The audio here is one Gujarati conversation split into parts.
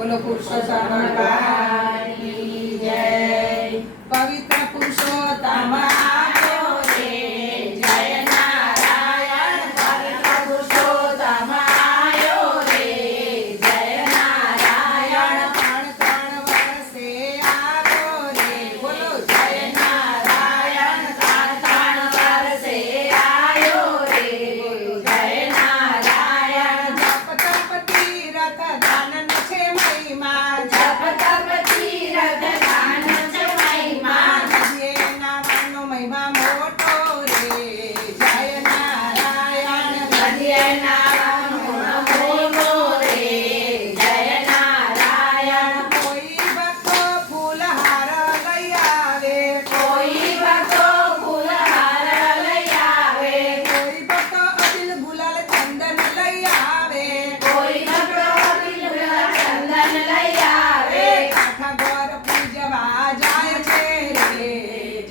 બોલો પુરુષોત્તમ ભગવાન કી જય। પવિત્ર પુરુષોત્તમ આવ્યો રે, જય નારાયણ। પવિત્ર પુરુષોત્તમ આવ્યો રે, જય નારાયણ। ત્રણ વર્ષે આવ્યો રે, બોલો જય નારાયણ। ત્રણ વર્ષે આવ્યો રે, બોલો જય નારાયણ। જપ તપ તીરથ દાનન છે મહિમા, જપ તપ તીરથ દાનન છે મહિમા। એના વાળનો મહિમા મોટો રે, જય નારાયણ। એના વાળનો મોટો રે, જય નારાયણ। કોઈ ભક્તો ફૂલહાર લઈ આવે, કોઈ ભક્તો ફૂલહાર લઈ આવે, કોઈ ભક્તો અબીલ ગુલાલ ચંદન લઈ આવે, કોઈ ભક્તો અબીલ ગુલાલ ચંદન લઈ આવે। કાંઠા ગોર પૂજવા જાય છે રે,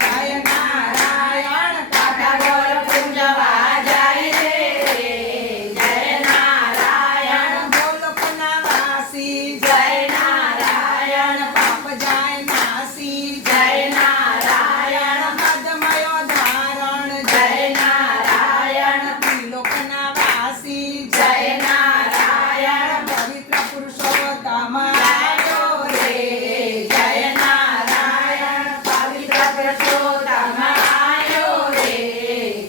જય નારાયણ। કાંઠા ગોર પૂજવા જાય છે રે, જય નારાયણ। ગોલોકના વાસી જય નારાયણ, પાપ જાય નાસી જય નારાયણ। મદમયો ધારણ જય નારાયણ, ત્રિલોકના વાસી જય નારાયણ। પવિત્ર પુરુષોત્તમ આવ્યો રે, જય નારાયણ। પવિત્ર પુરુષોત્તમ આવ્યો રે,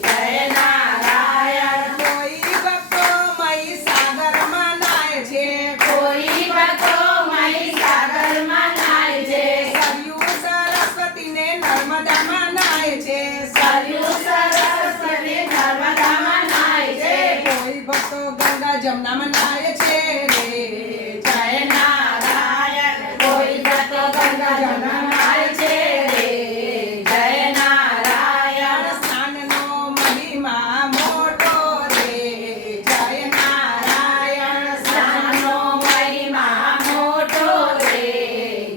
જય નારાયણ। કોઈ ભક્તો મહીસાગરમાં નાય છે, કોઈ ભક્તો મહીસાગરમાં નાય છે, સરયુ સરસ્વતીને નર્મદામાં નાય છે, સરયુ સરસ્વતી નર્મદામાં નાય છે। કોઈ ભક્તો ગંગા જમનામાં નાય છે રે, જય નારાયણ। કોઈ ભક્તો ગંગા જમનામાં નાય છે રે, જય નારાયણ। સ્નાનનો મહિમા મોટો રે, જય નારાયણ। સ્નાનનો મહિમા મોટો રે,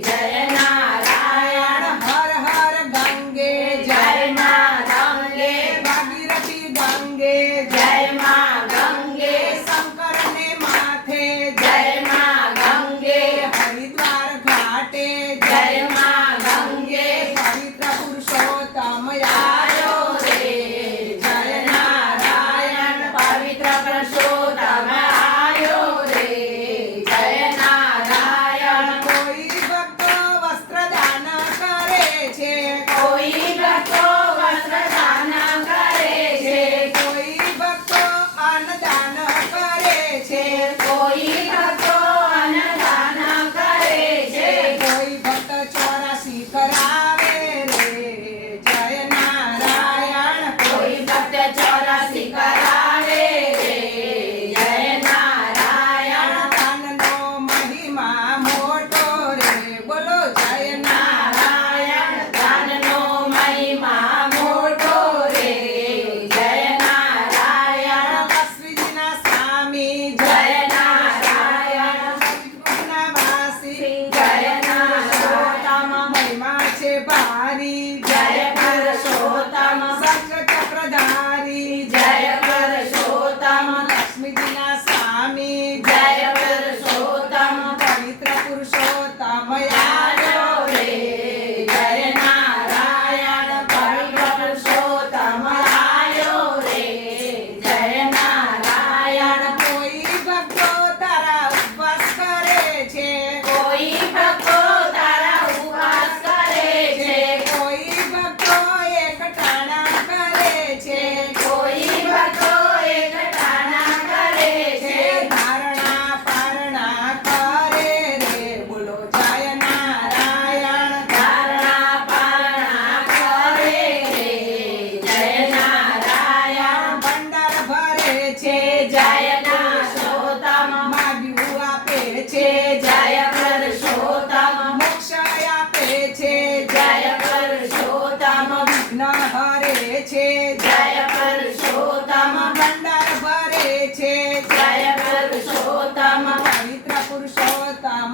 જય નારાયણ। હર હર ગંગે જય માં ગંગે, ભાગીરથી ગંગે જય માં ગંગે, શંકરને માથે જય માં ગંગે, હરિદ્વાર ઘાટે જય માં ગંગે। પવિત્ર પુરુષોત્તમ આવ્યો રે, જય નારાયણ। પવિત્ર પુરુષોત્તમ આવ્યો રે, જય નારાયણ। કોઈ ભક્તો વસ્ત્રદાન કરે છે, કોઈ ભક્તો વસ્ત્રદાન કરે છે, કોઈ ભક્તો અન્નદાન કરે છે, કોઈ ભક્તો અન્નદાન કરે છે, કોઈ ભક્ત 84 કરાવે રે, જય નારાયણ। કોઈ ભક્ત 84 કરાવે રે, જય નારાયણ। દાનનો મહિમા મોટો રે, બોલો જય નારાયણ। દાનનો મહિમા મોટો રે, જય નારાયણ। લક્ષ્મીજીના સ્વામી જય નારાયણ, શ્રીકૃષ્ણના વાસી જય નારાયણ। મહિમા છે ભારી જય પુરુષોત્તમ, શંખ ચક્રધારી જય પુરુષોત્તમ, લક્ષ્મીજીના સ્વામી જય પુરુષોત્તમ। પવિત્ર પુરુષોત્તમ આવ્યો રે, જય નારાયણ। પવિત્ર પુરુષોત્તમ આવ્યો રે, જય નારાયણ। કોઈ ભક્તો તારા ઉપવાસ કરે છે, કોઈ ભક્તો તારા ઉપવાસ કરે છે, કોઈ ભક્તો એકટાણા કરે છે, કોઈ ભક્તો એકટાણા કરે છે, ધારણા પારણા કરે રે, બોલો જય નારાયણ। ધારણા પારણા કરે રે, જય નારાયણ। ભંડાર ભરે છે જય પુરુષોત્તમ, માગ્યું આપે છે જય પુરુષોત્તમ, મોક્ષ આપે છે જય પુરુષોત્તમ, વિઘ્ન હરે છે જય પુરુષોત્તમ, ભંડાર ભરે છે જય પુરુષોત્તમ। પવિત્ર પુરુષોત્તમ